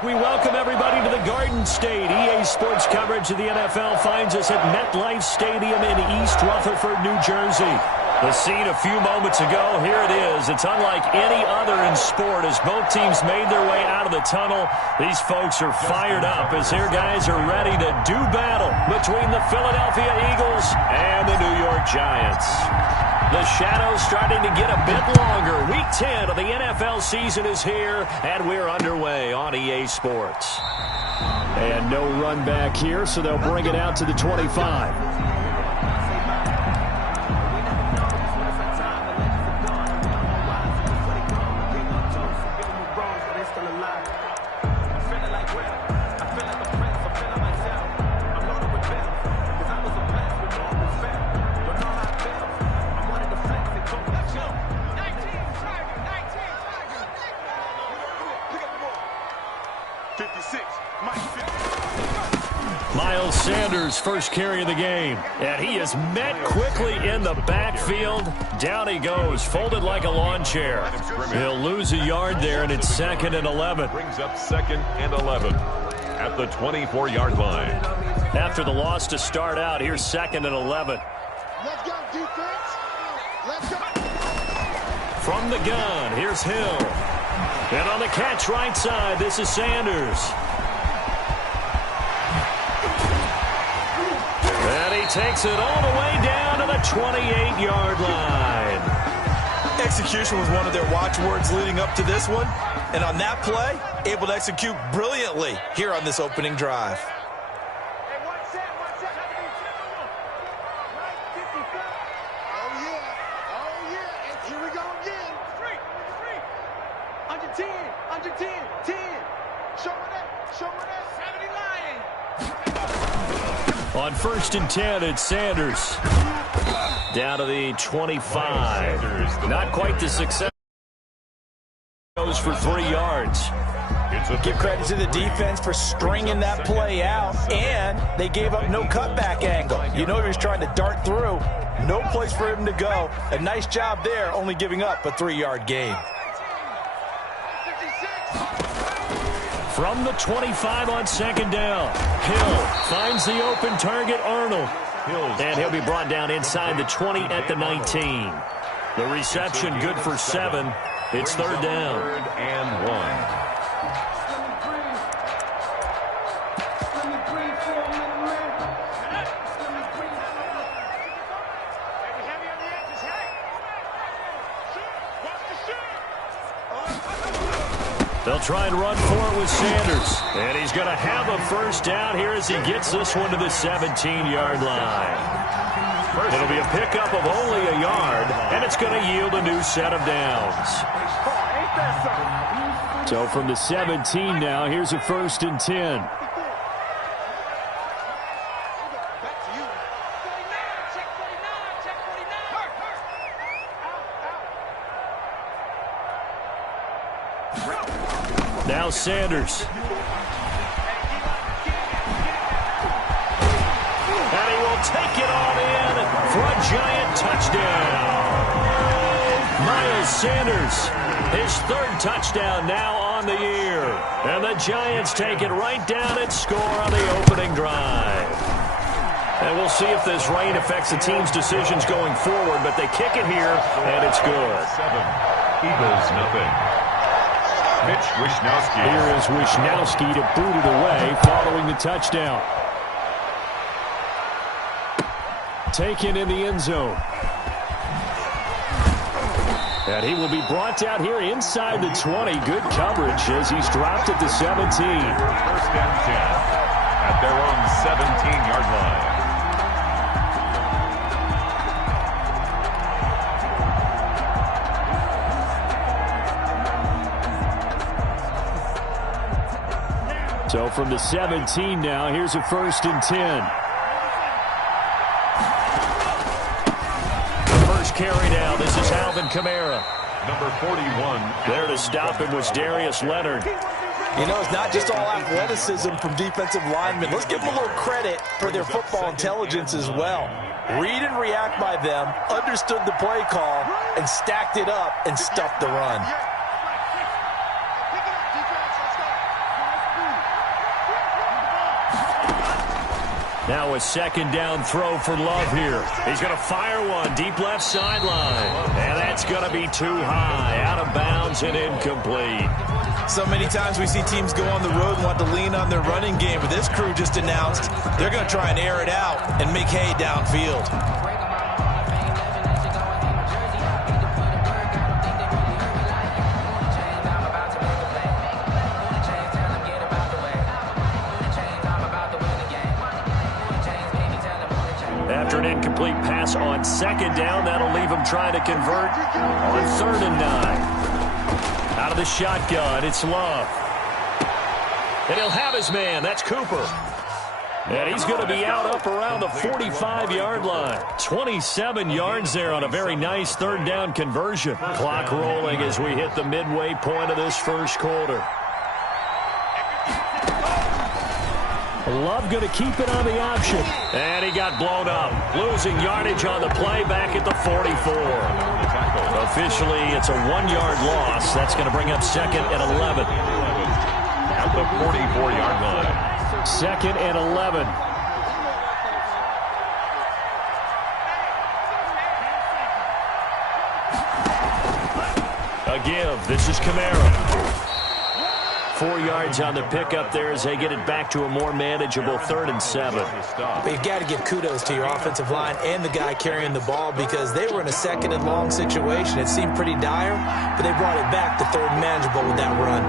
We welcome everybody to the Garden State. EA Sports coverage of the NFL finds us at MetLife Stadium in East Rutherford, New Jersey. The scene a few moments ago, here it is. It's unlike any other in sport as both teams made their way out of the tunnel. These folks are fired up as their guys are ready to do battle between the Philadelphia Eagles and the New York Giants. The shadow's starting to get a bit longer. Week 10 of the NFL season is here, and we're underway on EA Sports. And no run back here, so they'll bring it out to the 25. Miles Sanders, first carry of the game. And he is met quickly in the backfield. Down he goes, folded like a lawn chair. He'll lose a yard there, and it's 2nd and 11. Brings up 2nd and 11 at the 24-yard line. After the loss to start out, here's 2nd and 11. Let's go, defense. Let's go. From the gun, here's Hill. And on the catch right side, this is Sanders. And he takes it all the way down to the 28-yard line. Execution was one of their watchwords leading up to this one. And on that play, able to execute brilliantly here on this opening drive. On 1st and 10, it's Sanders. Down to the 25. Not quite the success. Goes for 3 yards. Give credit to the defense for stringing that play out, and they gave up no cutback angle. You know he was trying to dart through. No place for him to go. A nice job there, only giving up a 3-yard gain. From the 25 on 2nd down, Hill finds the open target, Arnold. And he'll be brought down inside the 20 at the 19. The reception good for 7. It's 3rd down. 3rd and 1. They'll try and run for it with Sanders. And he's going to have a 1st down here as he gets this one to the 17-yard line. It'll be a pickup of only a yard, and it's going to yield a new set of downs. So from the 17 now, here's a 1st and 10. Now Sanders. And he will take it on in for a Giant touchdown. Miles Sanders, his 3rd touchdown now on the year. And the Giants take it right down and score on the opening drive. And we'll see if this rain affects the team's decisions going forward, but they kick it here, and it's good. 7, Eagles nothing. Mitch Wishnowsky. Here is Wishnowsky to boot it away following the touchdown. Taken in the end zone. And he will be brought down here inside the 20. Good coverage as he's dropped at the 17. 1st and 10 at their own 17-yard line. So from the 17 now, here's a 1st and 10. The first carry now, this is Alvin Kamara. Number 41. There to stop him was Darius Leonard. You know, it's not just all athleticism from defensive linemen. Let's give them a little credit for their football intelligence as well. Read and react by them, understood the play call, and stacked it up and stuffed the run. Now a second down throw for Love here. He's going to fire one deep left sideline. And that's going to be too high. Out of bounds and incomplete. So many times we see teams go on the road and want to lean on their running game. But this crew just announced they're going to try and air it out and make hay downfield. After an incomplete pass on second down, that'll leave him trying to convert on 3rd and 9. Out of the shotgun, it's Love. And he'll have his man. That's Cooper. And he's going to be out up around the 45-yard line. 27 yards there on a very nice 3rd down conversion. Clock rolling as we hit the midway point of this first quarter. Love going to keep it on the option. And he got blown up. Losing yardage on the play back at the 44. Officially, it's a 1-yard loss. That's going to bring up 2nd and 11. At the 44-yard line. 2nd and 11. A give. This is Kamara. 4 yards on the pickup there as they get it back to a more manageable 3rd and 7. But you've got to give kudos to your offensive line and the guy carrying the ball because they were in a 2nd and long situation. It seemed pretty dire, but they brought it back to 3rd and manageable with that run.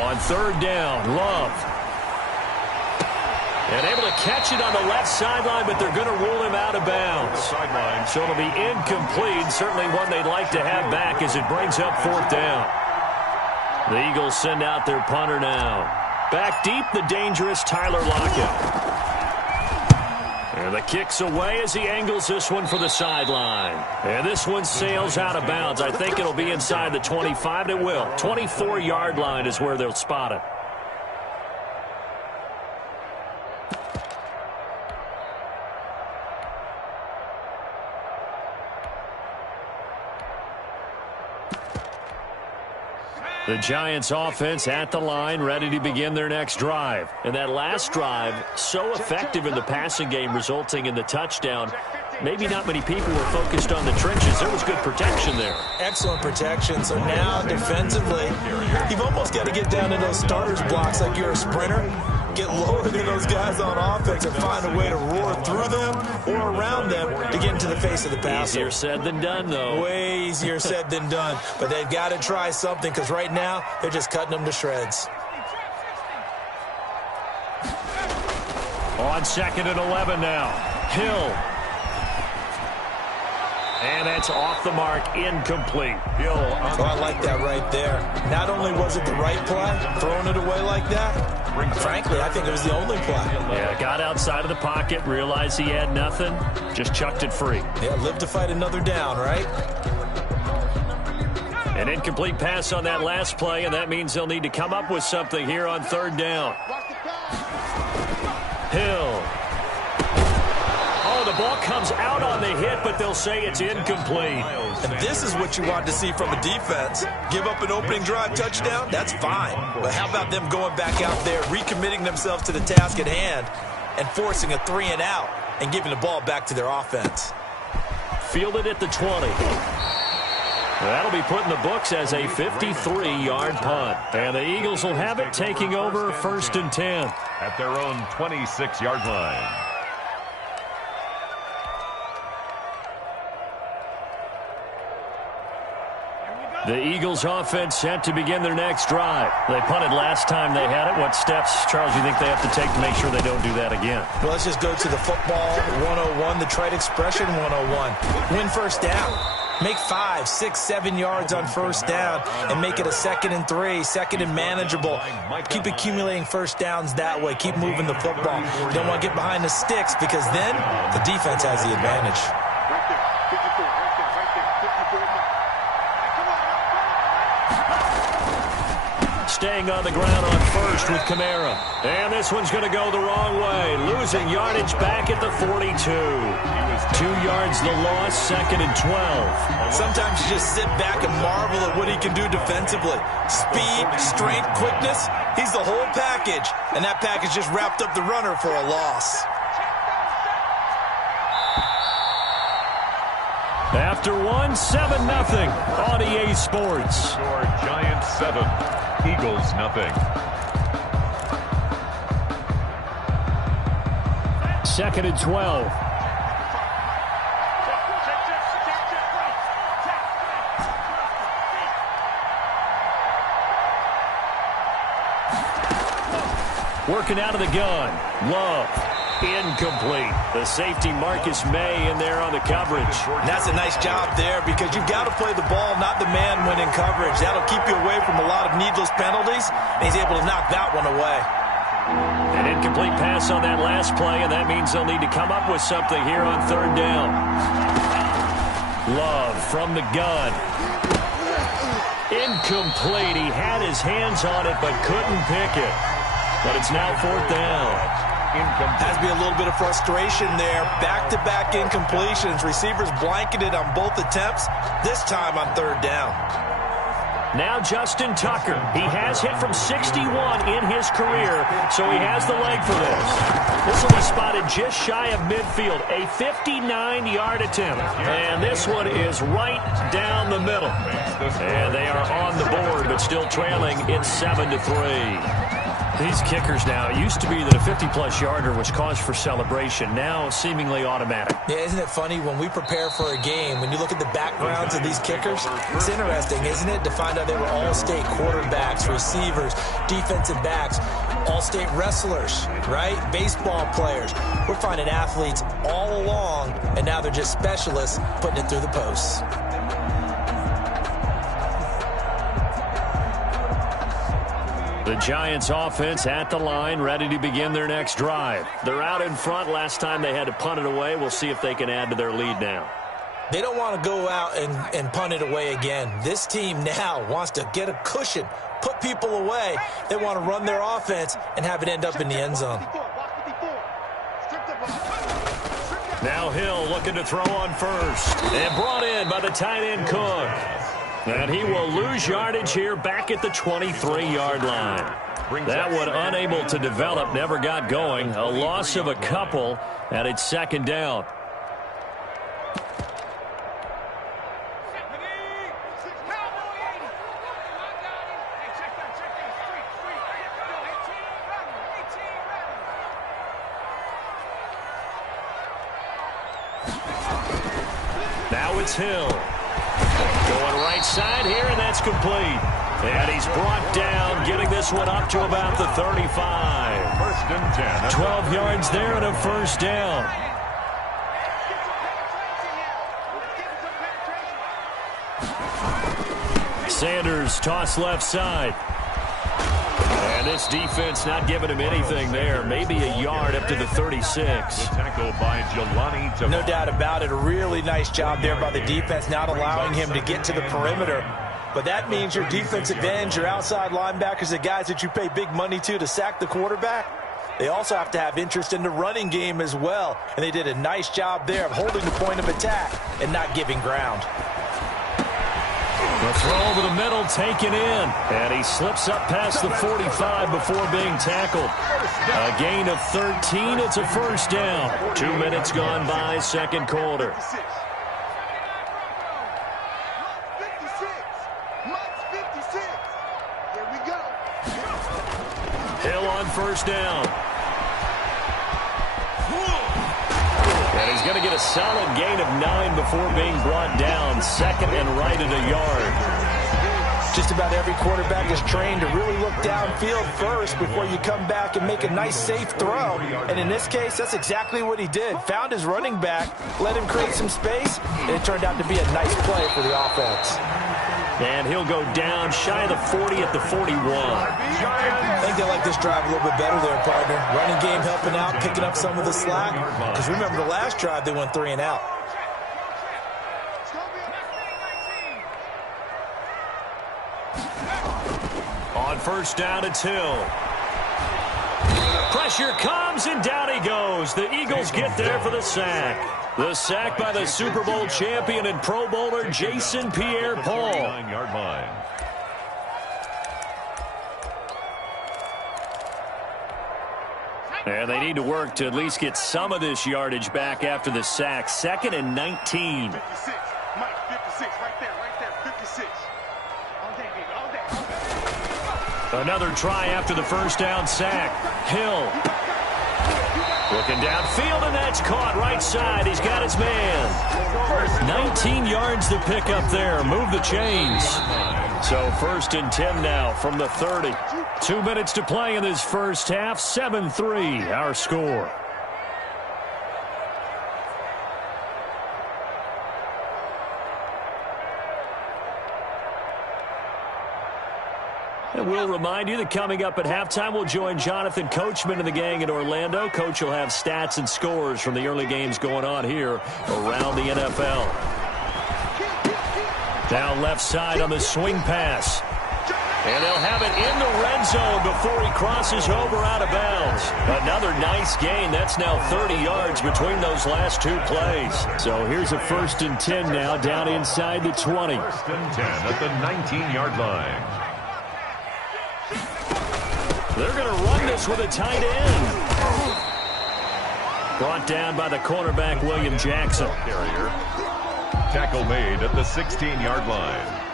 On 3rd down, Love. And able to catch it on the left sideline, but they're going to rule him out of bounds. So it'll be incomplete. Certainly one they'd like to have back as it brings up 4th down. The Eagles send out their punter now. Back deep, the dangerous Tyler Lockett. And the kick's away as he angles this one for the sideline. And this one sails out of bounds. I think it'll be inside the 25. It will. 24-yard line is where they'll spot it. The Giants offense at the line, ready to begin their next drive. And that last drive, so effective in the passing game, resulting in the touchdown. Maybe not many people were focused on the trenches. There was good protection there. Excellent protection. So now defensively, you've almost got to get down to those starters blocks like you're a sprinter. Get lower than those guys on offense and find a way to roar through them or around them to get into the face of the passer. Easier said than done, though. Way easier said than done. But they've got to try something because right now they're just cutting them to shreds. On 2nd and 11 now. Hill. And that's off the mark, incomplete. Hill. Oh, I like that right there. Not only was it the right play, throwing it away like that, frankly, I think it was the only play. Yeah, got outside of the pocket, realized he had nothing, just chucked it free. Yeah, live to fight another down, right? An incomplete pass on that last play, and that means they'll need to come up with something here on 3rd down. Hill. Oh, the ball comes out on the hit, but they'll say it's incomplete. And this is what you want to see from a defense. Give up an opening drive touchdown, that's fine. But how about them going back out there, recommitting themselves to the task at hand, and forcing a 3 and out and giving the ball back to their offense. Fielded at the 20. That'll be put in the books as a 53-yard punt. And the Eagles will have it, taking over 1st and 10. At their own 26-yard line. The Eagles offense set to begin their next drive. They punted last time they had it. What steps, Charles, do you think they have to take to make sure they don't do that again? Well, let's just go to the football 101, the trite expression 101. Win 1st down. Make 5, 6, 7 yards on 1st down and make it a 2nd and 3, 2nd and manageable. Keep accumulating 1st downs that way. Keep moving the football. You don't want to get behind the sticks because then the defense has the advantage. staying on the ground on first with Kamara. And this one's going to go the wrong way. Losing yardage back at the 42. 2 yards the loss, 2nd and 12. Sometimes you just sit back and marvel at what he can do defensively. Speed, strength, quickness, he's the whole package. And that package just wrapped up the runner for a loss. After 1, 7-0 on EA Sports. Score Giants 7, Eagles nothing. 2nd and 12. Working out of the gun. Love. Incomplete. The safety Marcus May in there on the coverage. And that's a nice job there because you've got to play the ball, not the man when in coverage. That'll keep you away from a lot of needless penalties, and he's able to knock that one away. An incomplete pass on that last play, and that means they'll need to come up with something here on 3rd down. Love from the gun. Incomplete. He had his hands on it but couldn't pick it. But it's now 4th down. Has to be a little bit of frustration there. Back-to-back incompletions. Receivers blanketed on both attempts, this time on 3rd down. Now Justin Tucker. He has hit from 61 in his career, so he has the leg for this. This will be spotted just shy of midfield. A 59-yard attempt. And this one is right down the middle. And they are on the board, but still trailing. It's 7-3. These kickers now, it used to be that a 50-plus yarder was cause for celebration. Now seemingly automatic. Yeah, isn't it funny when we prepare for a game, when you look at the backgrounds of these kickers, it's interesting, isn't it, to find out they were all-state quarterbacks, receivers, defensive backs, all-state wrestlers, right? Baseball players. We're finding athletes all along, and now they're just specialists putting it through the posts. The Giants offense at the line, ready to begin their next drive. They're out in front. Last time they had to punt it away. We'll see if they can add to their lead now. They don't want to go out and punt it away again. This team now wants to get a cushion, put people away. They want to run their offense and have it end up in the end zone. Now Hill looking to throw on first. And brought in by the tight end Cook. And he will lose yardage here back at the 23-yard line. That one unable to develop, never got going. A loss of a couple, and it's 2nd down. Now it's Hill. Going right side here, and that's complete. And he's brought down, getting this one up to about the 35. 1st and 10. 12 yards there and a 1st down. Sanders toss left side. And this defense not giving him anything there. Maybe a yard up to the 36. Tackle by Jelani. No doubt about it. A really nice job there by the defense, not allowing him to get to the perimeter. But that means your defensive ends, your outside linebackers, the guys that you pay big money to sack the quarterback, they also have to have interest in the running game as well. And they did a nice job there of holding the point of attack and not giving ground. The throw over the middle, taken in. And he slips up past the 45 before being tackled. A gain of 13. It's a 1st down. 2 minutes gone by, 2nd quarter. Hill on 1st down. And he's going to get a solid gain of 9 before being brought down. 2nd and right at a yard. Just about every quarterback is trained to really look downfield first before you come back and make a nice, safe throw. And in this case, that's exactly what he did. Found his running back, let him create some space, and it turned out to be a nice play for the offense. And he'll go down shy of the 40 at the 41. I think they like this drive a little bit better there, partner. Running game helping out, picking up some of the slack. Because remember the last drive, they went 3 and out. On first down, it's Hill. Pressure comes, and down he goes. The Eagles get there for the sack. The sack by the Super Bowl champion and Pro Bowler Jason Pierre-Paul. 9-yard line. And they need to work to at least get some of this yardage back after the sack. 2nd and 19. 56. Mike, 56. Right there. 56. All day, baby. All day. Another try after the first down sack. Hill. Looking downfield, and that's caught right side. He's got his man. 19 yards to pick up there. Move the chains. So 1st and 10 now from the 30. 2 minutes to play in this first half. 7-3 our score. And we'll remind you that coming up at halftime, we'll join Jonathan Coachman and the gang in Orlando. Coach will have stats and scores from the early games going on here around the NFL. Down left side on the swing pass. And they'll have it in the red zone before he crosses over out of bounds. Another nice gain. That's now 30 yards between those last 2 plays. So here's a 1st and 10 now down inside the 20. 1st and 10 at the 19-yard line. They're going to run this with a tight end. Brought down by the cornerback, William Jackson. Carrier. Tackle made at the 16-yard line.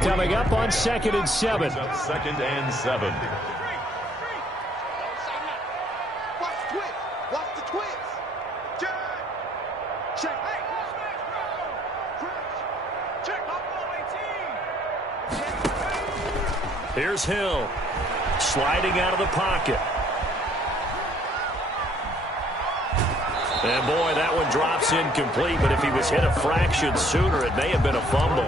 Coming up on 2nd and 7. 2nd and 7. Watch the twist. Watch the twist. Check. Check. Here's Hill. Sliding out of the pocket. And boy, that one drops incomplete, but if he was hit a fraction sooner, it may have been a fumble.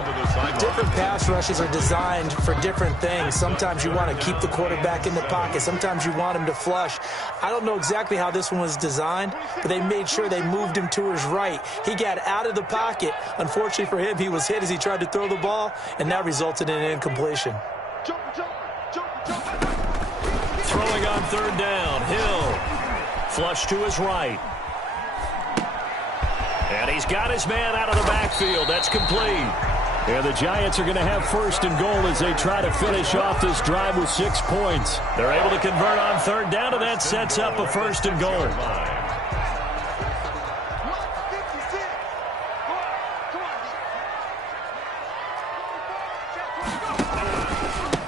Different pass rushes are designed for different things. Sometimes you want to keep the quarterback in the pocket. Sometimes you want him to flush. I don't know exactly how this one was designed, but they made sure they moved him to his right. He got out of the pocket. Unfortunately for him, he was hit as he tried to throw the ball, and that resulted in an incompletion. Throwing on 3rd down, Hill. Flush to his right. And he's got his man out of the backfield. That's complete. And the Giants are going to have 1st and goal as they try to finish off this drive with 6 points. They're able to convert on 3rd down, and that sets up a 1st and goal.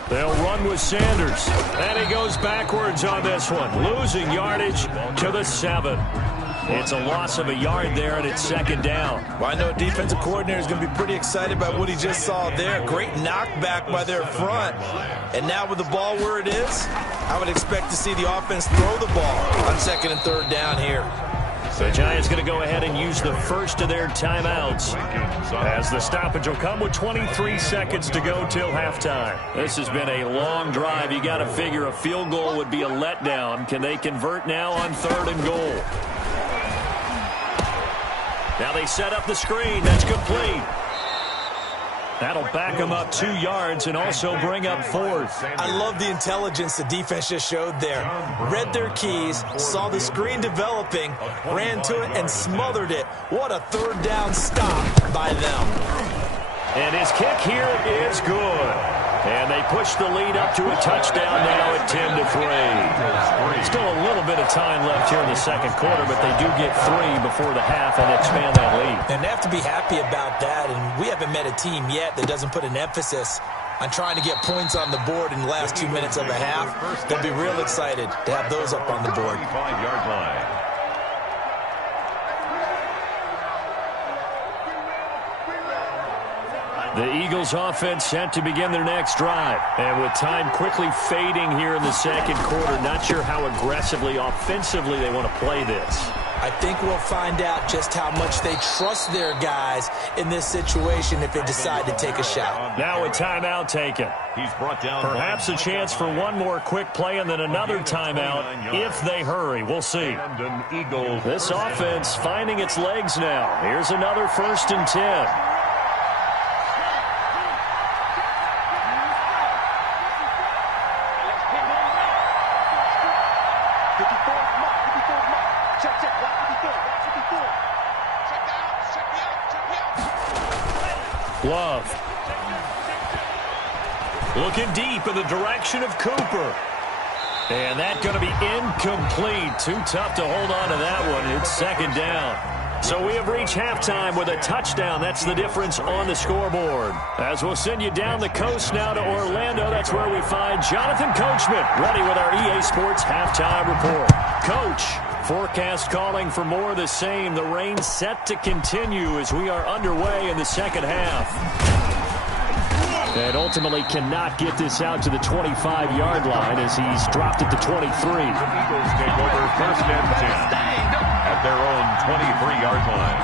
They'll run with Sanders. And he goes backwards on this one. Losing yardage to the 7. It's a loss of a yard there, and it's 2nd down. Well, I know defensive coordinator is going to be pretty excited about what he just saw there. Great knockback by their front. And now with the ball where it is, I would expect to see the offense throw the ball on 2nd and 3rd down here. The Giants going to go ahead and use the first of their timeouts as the stoppage will come with 23 seconds to go till halftime. This has been a long drive. You got to figure a field goal would be a letdown. Can they convert now on 3rd and goal? Now they set up the screen. That's complete. That'll back them up 2 yards and also bring up 4th. I love the intelligence the defense just showed there. Read their keys, saw the screen developing, ran to it, and smothered it. What a 3rd down stop by them. And his kick here is good. And they push the lead up to a touchdown now at 10-3. Still a little bit of time left here in the 2nd quarter, but they do get 3 before the half and expand that lead. And they have to be happy about that, and we haven't met a team yet that doesn't put an emphasis on trying to get points on the board in the last 2 minutes of a half. They'll be real excited to have those up on the board. 5-yard line. The Eagles offense set to begin their next drive. And with time quickly fading here in the 2nd quarter, not sure how aggressively, offensively they want to play this. I think we'll find out just how much they trust their guys in this situation if they decide to take a shot. Now a timeout taken. He's brought down. Perhaps a chance for one more quick play and then another timeout if they hurry. We'll see. This offense finding its legs now. Here's another 1st and 10. Love. Looking deep in the direction of Cooper. And that's going to be incomplete. Too tough to hold on to that one. It's second down. So we have reached halftime with a touchdown. That's the difference on the scoreboard. As we'll send you down the coast now to Orlando, that's where we find Jonathan Coachman, ready with our EA Sports halftime report. Coach, forecast calling for more of the same. The rain set to continue as we are underway in the second half. And ultimately cannot get this out to the 25-yard line as he's dropped at the 23. The Eagles take over first and 10 at their own 23-yard line.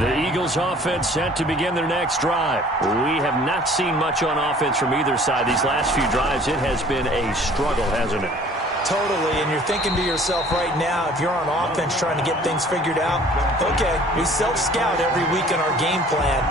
The Eagles offense set to begin their next drive. We have not seen much on offense from either side. These last few drives, it has been a struggle, hasn't it? Totally, and you're thinking to yourself right now, if you're on offense trying to get things figured out, okay, we self-scout every week in our game plan.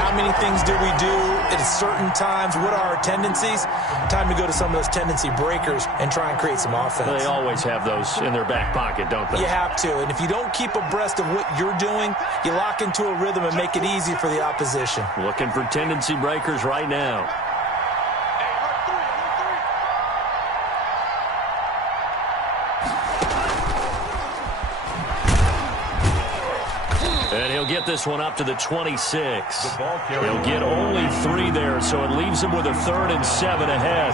How many things do we do at certain times? What are our tendencies? Time to go to some of those tendency breakers and try and create some offense. They always have those in their back pocket, don't they? You have to, and if you don't keep abreast of what you're doing, you lock into a rhythm and make it easy for the opposition. Looking for tendency breakers right now. And he'll get this one up to the 26. He'll get only 3 there, so it leaves him with a 3rd and 7 ahead. A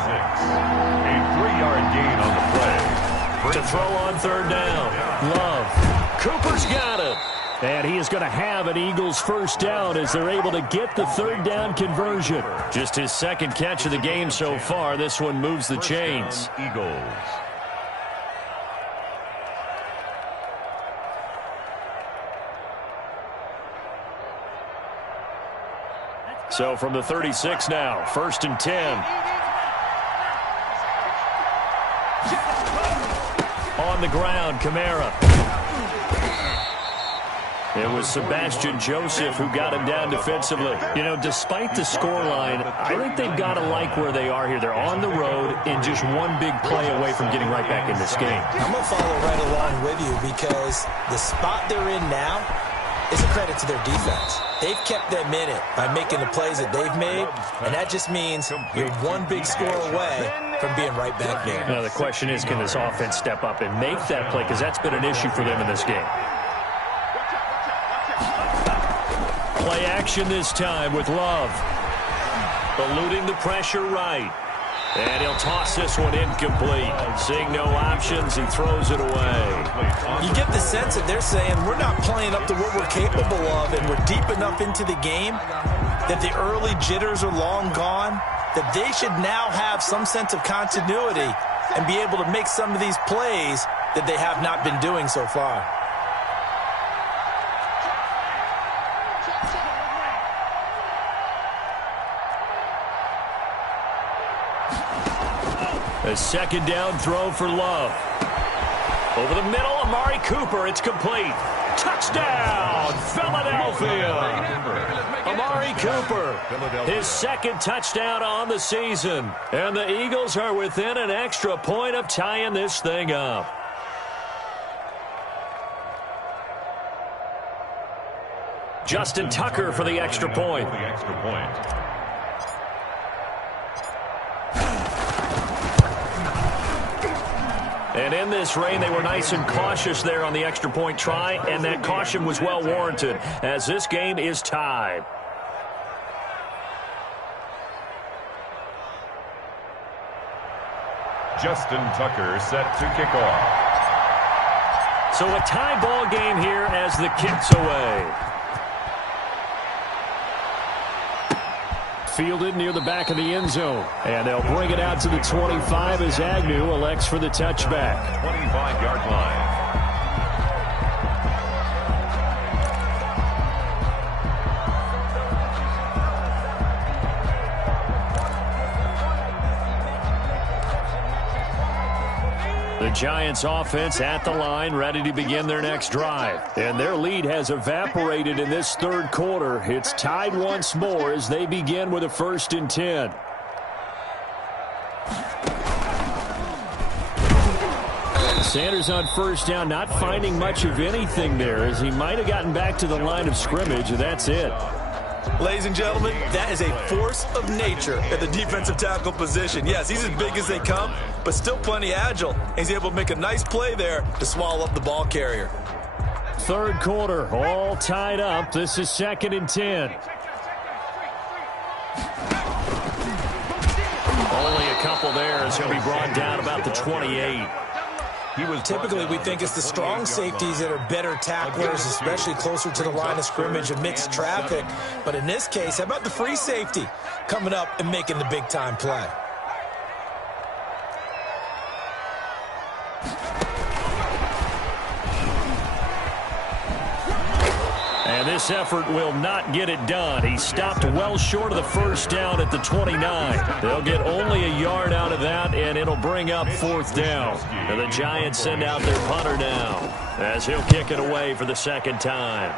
3-yard gain on the play. To throw on 3rd down. Love. Cooper's got it. And he is going to have an Eagles first down as they're able to get the 3rd down conversion. Just his 2nd catch of the game so far. This one moves the chains. Eagles. So from the 36 now, 1st and 10. On the ground, Kamara. It was Sebastian Joseph who got him down defensively. You know, despite the scoreline, I think they've got to like where they are here. They're on the road and just one big play away from getting right back in this game. I'm going to follow right along with you because the spot they're in now is a credit to their defense. They've kept them in it by making the plays that they've made, and that just means you're one big score away from being right back there. Now, the question is, can this offense step up and make that play? Because that's been an issue for them in this game. Play action this time with Love. Eluding the pressure right. And he'll toss this one incomplete. Seeing no options, he throws it away. You get the sense that they're saying we're not playing up to what we're capable of, and we're deep enough into the game that the early jitters are long gone, that they should now have some sense of continuity and be able to make some of these plays that they have not been doing so far. A 2nd down throw for Love. Over the middle, Amari Cooper. It's complete. Touchdown, Philadelphia. Amari Cooper, his 2nd touchdown on the season. And the Eagles are within an extra point of tying this thing up. Justin Tucker for the extra point. And in this rain, they were nice and cautious there on the extra point try, and that caution was well warranted as this game is tied. Justin Tucker set to kick off. So a tie ball game here as the kick's away. Fielded near the back of the end zone. And they'll bring it out to the 25 as Agnew elects for the touchback. 25-yard line. The Giants offense at the line, ready to begin their next drive. And their lead has evaporated in this 3rd quarter. It's tied once more as they begin with a 1st and 10. Sanders on first down, not finding much of anything there, as he might have gotten back to the line of scrimmage, and that's it. Ladies and gentlemen, that is a force of nature at the defensive tackle position. Yes, he's as big as they come, but still plenty agile. He's able to make a nice play there to swallow up the ball carrier. Third quarter, all tied up. This is 2nd and 10. Only a couple there as he'll be brought down about the 28. Typically, we think it's the strong safeties that are better tacklers, especially closer to the line of scrimmage amidst traffic. But in this case, how about the free safety coming up and making the big-time play? And this effort will not get it done. He stopped well short of the first down at the 29. They'll get only a yard out of that, and it'll bring up 4th down. And the Giants send out their punter now, as he'll kick it away for the second time.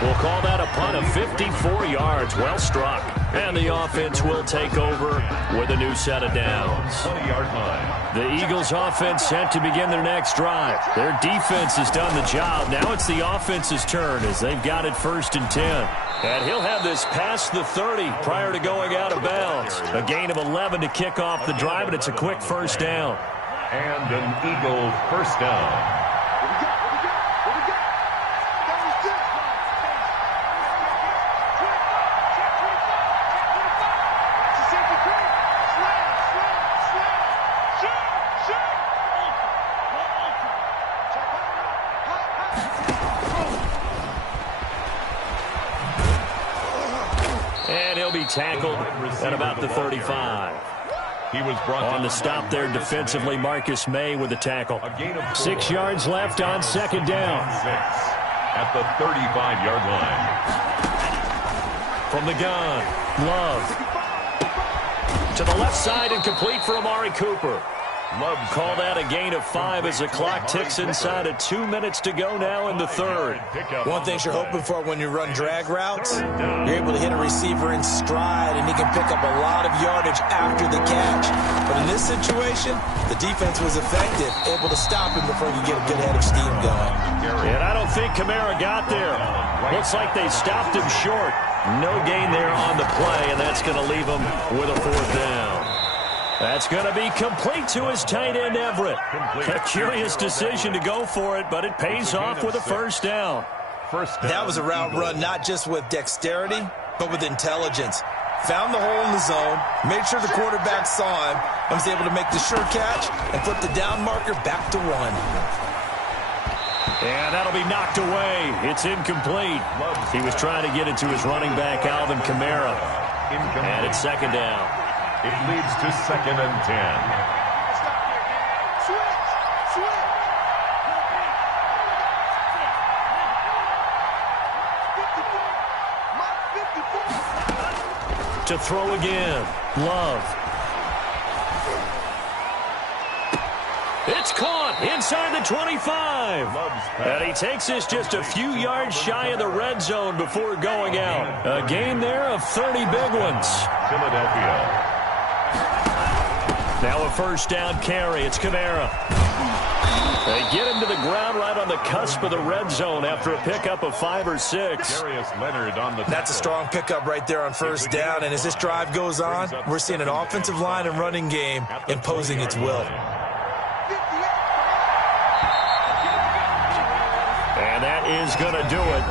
We'll call that a punt of 54 yards. Well struck. And the offense will take over with a new set of downs. 20-yard line. The Eagles offense set to begin their next drive. Their defense has done the job. Now it's the offense's turn as they've got it 1st and 10. And he'll have this past the 30 prior to going out of bounds. A gain of 11 to kick off the drive, and it's a quick first down. And an Eagle first down. Tackled at about the 35. He was brought on the stop there defensively. Marcus May with the tackle. 6 yards left on 2nd down. At the 35-yard line. From the gun, Love. To the left side and complete for Amari Cooper. Love call that a gain of 5 as the clock ticks inside of 2 minutes to go now in the third. One thing you're hoping for when you run drag routes, you're able to hit a receiver in stride and he can pick up a lot of yardage after the catch. But in this situation, the defense was effective, able to stop him before you get a good head of steam going. And I don't think Kamara got there. Looks like they stopped him short. No gain there on the play, and that's going to leave him with a 4th down. That's going to be complete to his tight end, Everett. A curious decision to go for it, but it pays off with a first down. That was a route run not just with dexterity, but with intelligence. Found the hole in the zone, made sure the quarterback saw him, and was able to make the sure catch and flip the down marker back to 1. And that'll be knocked away. It's incomplete. He was trying to get it to his running back, Alvin Kamara. And it's 2nd down. It leads to 2nd and 10. To throw again, Love. It's caught inside the 25. And he takes this just a few yards shy of the red zone before going out. A gain there of 30 big ones. Philadelphia. Now a first down carry. It's Kamara. They get him to the ground right on the cusp of the red zone after a pickup of 5 or 6. That's a strong pickup right there on first down. And as this drive goes on, we're seeing an offensive line and running game imposing its will. And that is going to do it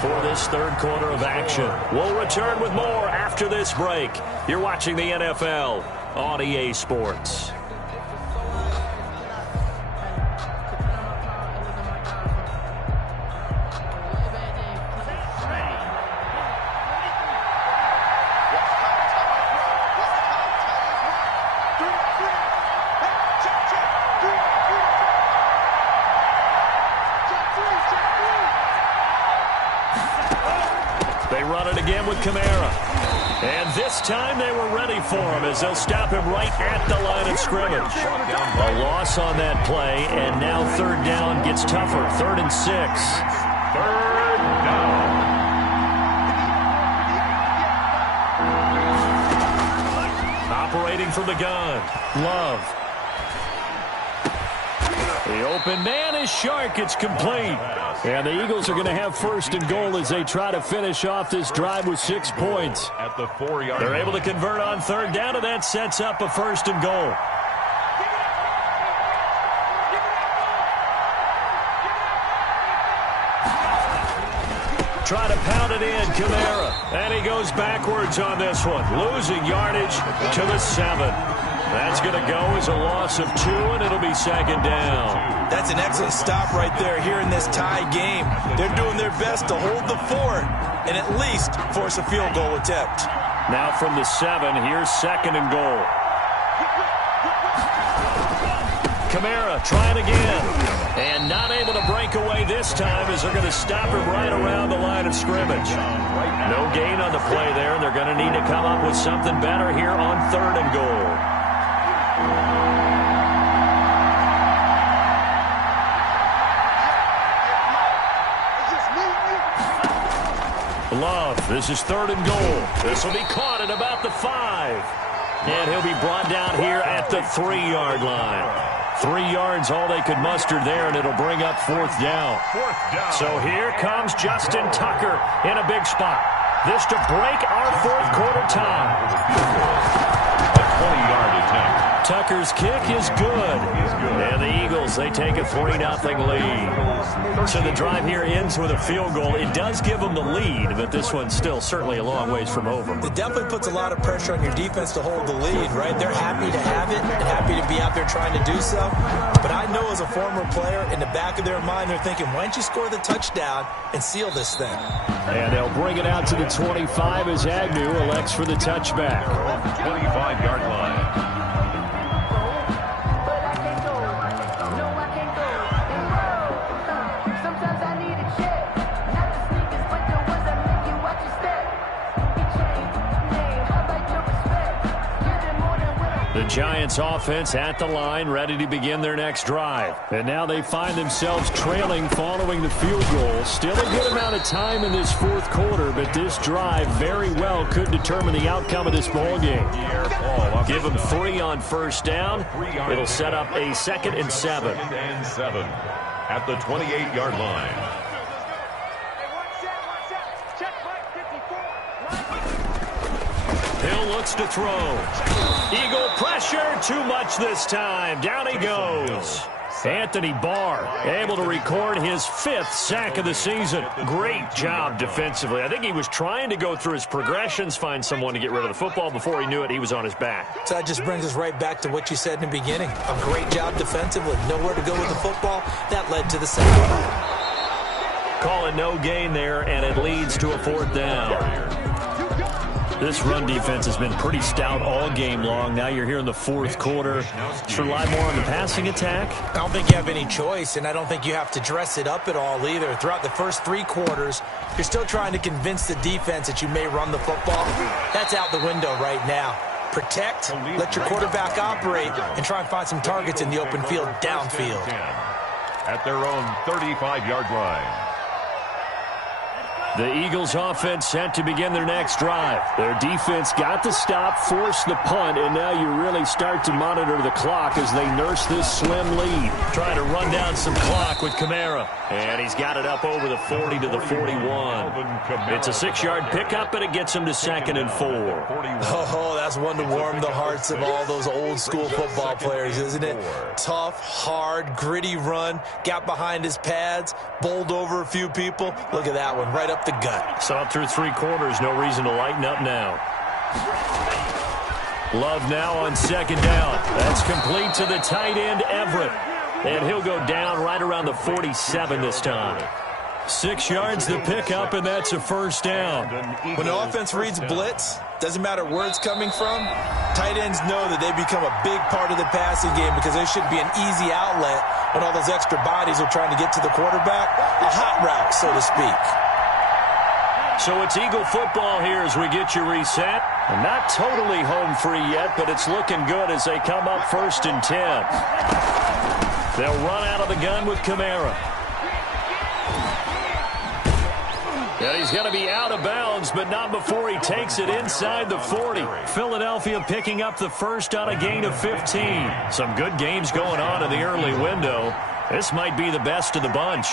for this third quarter of action. We'll return with more after this break. You're watching the NFL on EA Sports. They run it again with Kamara. And this time they were ready for him as they'll stop him right at the line of scrimmage. A loss on that play, and now 3rd down gets tougher. 3rd and 6. 3rd down. operating from the gun. Love. The open man is Shark. It's complete. And the Eagles are going to have first and goal as they try to finish off this drive with 6 points. At the 4-yard They're line. able to convert on third down, and that sets up a first and goal. Try to pound it in, Kamara. And he goes backwards on this one, losing yardage to the 7. That's going to go as a loss of 2, and it'll be second down. That's an excellent stop right there here in this tie game. They're doing their best to hold the fort and at least force a field goal attempt. Now from the 7, here's second and goal. Kamara trying again. And not able to break away this time as they're going to stop him right around the line of scrimmage. No gain on the play there, and they're going to need to come up with something better here on third and goal. Love, this is third and goal. This will be caught at about the 5. And he'll be brought down here at the 3-yard line. 3 yards, all they could muster there, and it'll bring up fourth down. So here comes Justin Tucker in a big spot. This to break our fourth quarter tie. A 20-yard attempt. Tucker's kick is good. And the Eagles, they take a 3-0 lead. So the drive here ends with a field goal. It does give them the lead, but this one's still certainly a long ways from over. It definitely puts a lot of pressure on your defense to hold the lead, right? They're happy to have it and happy to be out there trying to do so. But I know as a former player, in the back of their mind, they're thinking, why don't you score the touchdown and seal this thing? And they'll bring it out to the 25 as Agnew elects for the touchback. 25-yard line. The Giants offense at the line, ready to begin their next drive. And now they find themselves trailing following the field goal. Still a good amount of time in this fourth quarter, but this drive very well could determine the outcome of this ball game. Give them 3 on first down. It'll set up a 2nd and 7. At the 28-yard line. Hill looks to throw. Eagle pressure, too much this time. Down he goes. Anthony Barr able to record his 5th sack of the season. Great job defensively. I think he was trying to go through his progressions, find someone to get rid of the football. Before he knew it, he was on his back. So that just brings us right back to what you said in the beginning. A great job defensively. Nowhere to go with the football. That led to the sack. Calling no gain there, and it leads to a 4th down. This run defense has been pretty stout all game long. Now you're here in the fourth quarter. Should rely more on the passing attack. I don't think you have any choice, and I don't think you have to dress it up at all either. Throughout the first 3 quarters, you're still trying to convince the defense that you may run the football. That's out the window right now. Protect, let your quarterback operate, and try and find some targets in the open field downfield. At their own 35-yard line. The Eagles offense set to begin their next drive. Their defense got the stop, forced the punt, and now you really start to monitor the clock as they nurse this slim lead. Trying to run down some clock with Kamara. And he's got it up over the 40 to the 41. It's a 6-yard pickup, and it gets him to 2nd and 4. Oh, that's one to warm the hearts of all those old school football players, isn't it? Tough, hard, gritty run. Got behind his pads, bowled over a few people. Look at that one, right up the gut. Saw through 3 quarters, no reason to lighten up now. Love now on 2nd down. That's complete to the tight end, Everett. And he'll go down right around the 47 this time. 6 yards the pickup, and that's a 1st down. When the offense reads blitz, doesn't matter where it's coming from, tight ends know that they become a big part of the passing game because there should be an easy outlet when all those extra bodies are trying to get to the quarterback. A hot route, so to speak. So it's Eagle football here as we get you reset. And not totally home free yet, but it's looking good as they come up 1st and 10. They'll run out of the gun with Kamara. And he's going to be out of bounds, but not before he takes it inside the 40. Philadelphia picking up the first on a gain of 15. Some good games going on in the early window. This might be the best of the bunch.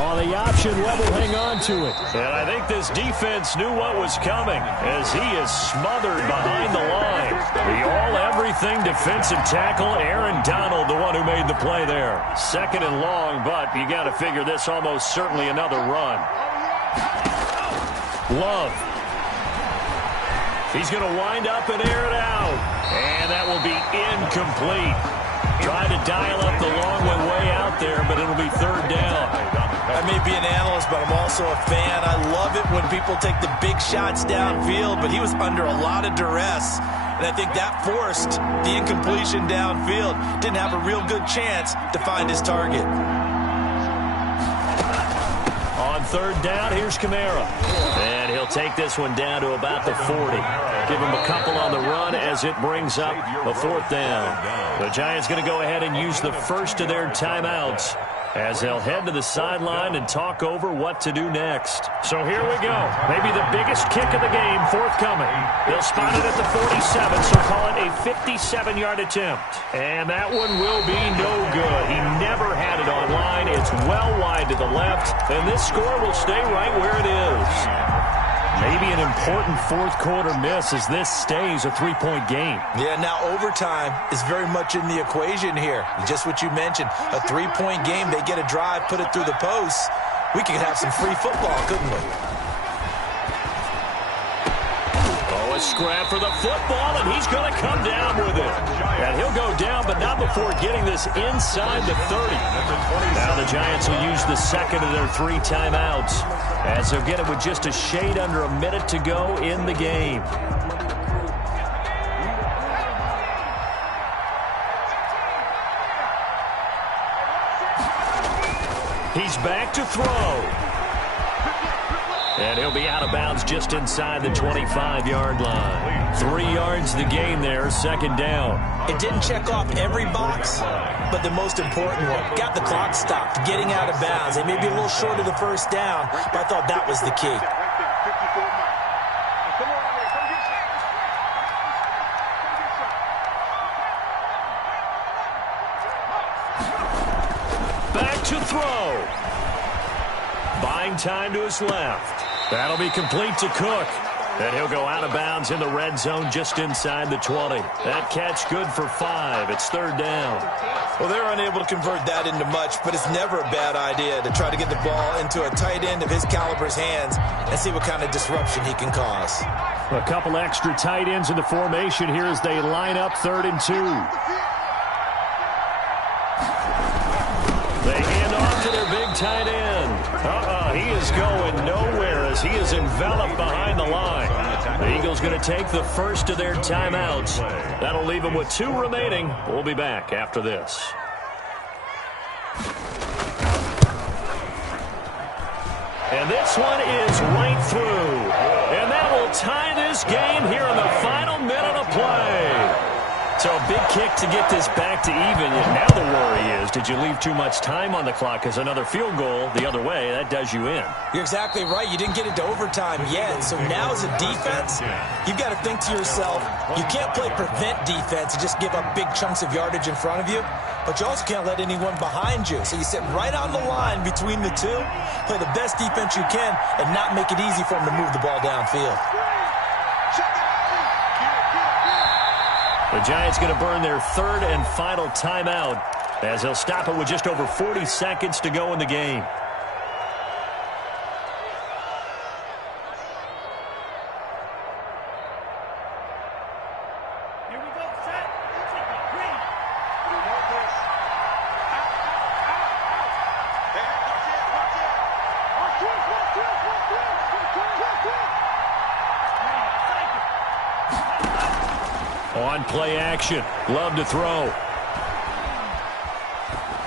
Oh, the option level, hang on to it. And I think this defense knew what was coming as he is smothered behind the line. The all-everything defensive tackle, Aaron Donald, the one who made the play there. Second and long, but you got to figure this almost certainly another run. Love. He's going to wind up and air it out. And that will be incomplete. Tried to dial up the long way out there, but it'll be third down. I may be an analyst, but I'm also a fan. I love it when people take the big shots downfield, but he was under a lot of duress. And I think that forced the incompletion downfield. Didn't have a real good chance to find his target. On third down, here's Kamara. And he'll take this one down to about the 40. Give him a couple on the run as it brings up a fourth down. The Giants going to go ahead and use the first of their timeouts as they'll head to the sideline and talk over what to do next. So here we go. Maybe the biggest kick of the game forthcoming. They'll spot it at the 47, so call it a 57-yard attempt. And that one will be no good. He never had it on line. It's well wide to the left, and this score will stay right where it is. Maybe an important fourth-quarter miss as this stays a three-point game. Yeah, now overtime is very much in the equation here. Just what you mentioned, a three-point game. They get a drive, put it through the posts. We could have some free football, couldn't we? Oh, a scrap for the football, and he's going to come down with it. And he'll go down, but not before getting this inside the 30. Now the Giants will use the second of their three timeouts, as they'll get it with just a shade under a minute to go in the game. He's back to throw. And he'll be out of bounds just inside the 25-yard line. 3 yards the gain there, second down. It didn't check off every box, but the most important one. Got the clock stopped, getting out of bounds. They may be a little short of the first down, but I thought that was the key. Back to throw. Buying time to his left. That'll be complete to Cook. And he'll go out of bounds in the red zone just inside the 20. That catch good for 5. It's third down. Well, they're unable to convert that into much, but it's never a bad idea to try to get the ball into a tight end of his caliber's hands and see what kind of disruption he can cause. A couple extra tight ends in the formation here as they line up 3rd and 2. They hand off to their big tight end. He is going nowhere as he is enveloped behind the line. The Eagles going to take the first of their timeouts. That'll leave them with 2 remaining. We'll be back after this. And this one is right through. And that will tie this game here in the final minute of play. So a big kick to get this back to even. Now the worry is, did you leave too much time on the clock? Because another field goal the other way, that does you in. You're exactly right. You didn't get it to overtime yet. So now as a defense, you've got to think to yourself, you can't play prevent defense and just give up big chunks of yardage in front of you. But you also can't let anyone behind you. So you sit right on the line between the two, play the best defense you can, and not make it easy for them to move the ball downfield. The Giants going to burn their 3rd and final timeout as they'll stop it with just over 40 seconds to go in the game. Here we go, set. Take it, green. On play action, Love to throw.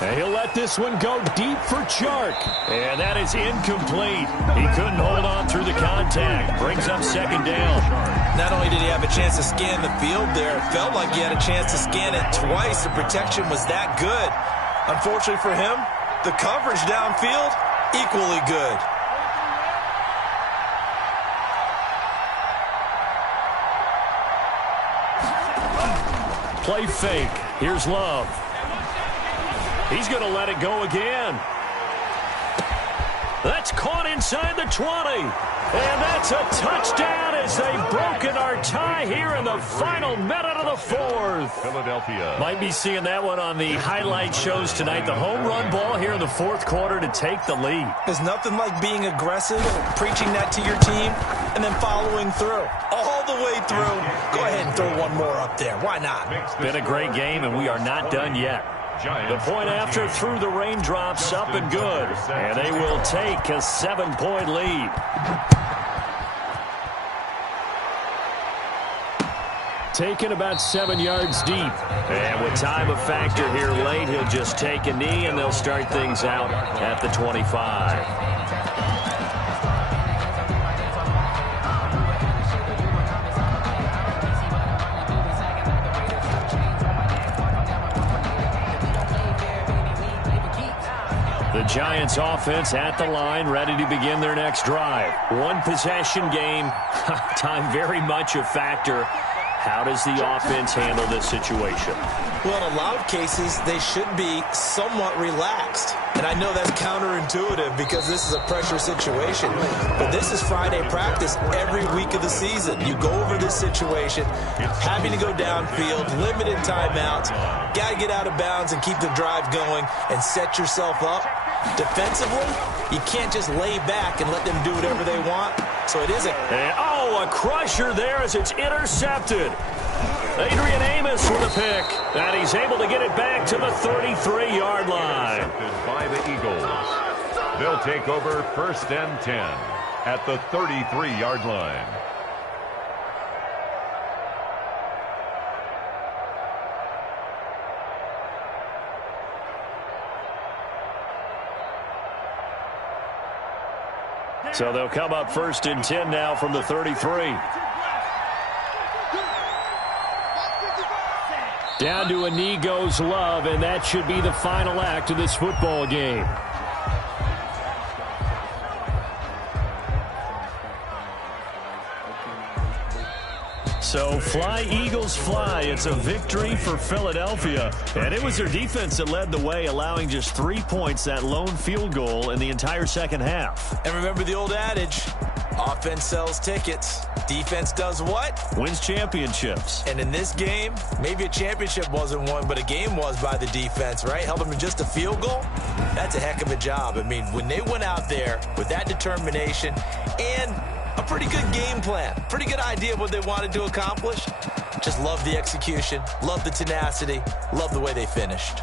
And he'll let this one go deep for Chark. And that is incomplete. He couldn't hold on through the contact. Brings up second down. Not only did he have a chance to scan the field there, it felt like he had a chance to scan it twice. The protection was that good. Unfortunately for him, the coverage downfield, equally good. Play fake. Here's Love. He's going to let it go again. That's caught inside the 20. And that's a touchdown as they've broken our tie here in the final minute of the fourth. Philadelphia. Might be seeing that one on the highlight shows tonight. The home run ball here in the fourth quarter to take the lead. There's nothing like being aggressive, preaching that to your team, and then following through. All the way through. Go ahead and throw one more up there. Why not? Been a great game, and we are not done yet. The point after through the raindrops, up and good. And they will take a 7-point lead. Taken about 7 yards deep. And with time a factor here late, he'll just take a knee, and they'll start things out at the 25. The Giants offense at the line, ready to begin their next drive. One possession game, time very much a factor. How does the offense handle this situation? Well, in a lot of cases, they should be somewhat relaxed. And I know that's counterintuitive because this is a pressure situation. But this is Friday practice every week of the season. You go over this situation, having to go downfield, limited timeouts, got to get out of bounds and keep the drive going and set yourself up. Defensively, you can't just lay back and let them do whatever they want. So it is a crusher there as it's intercepted. Adrian Amos with a pick, and he's able to get it back to the 33-yard line. By the Eagles. They'll take over 1st and 10 at the 33-yard line. So they'll come up 1st and 10 now from the 33. Down to a knee goes Love, and that should be the final act of this football game. So fly, Eagles, fly. It's a victory for Philadelphia. And it was their defense that led the way, allowing just 3 points, that lone field goal in the entire second half. And remember the old adage, offense sells tickets. Defense does what? Wins championships. And in this game, maybe a championship wasn't won, but a game was by the defense, right? Held them to just a field goal. That's a heck of a job. I mean, when they went out there with that determination and a pretty good game plan, pretty good idea of what they wanted to accomplish, just love the execution, love the tenacity, love the way they finished.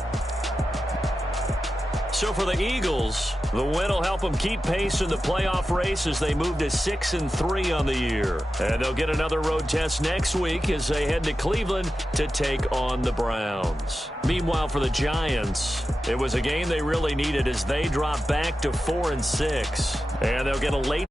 So for the Eagles, the win will help them keep pace in the playoff race as they move to 6-3 on the year. And they'll get another road test next week as they head to Cleveland to take on the Browns. Meanwhile, for the Giants, it was a game they really needed as they drop back to 4-6. And they'll get a late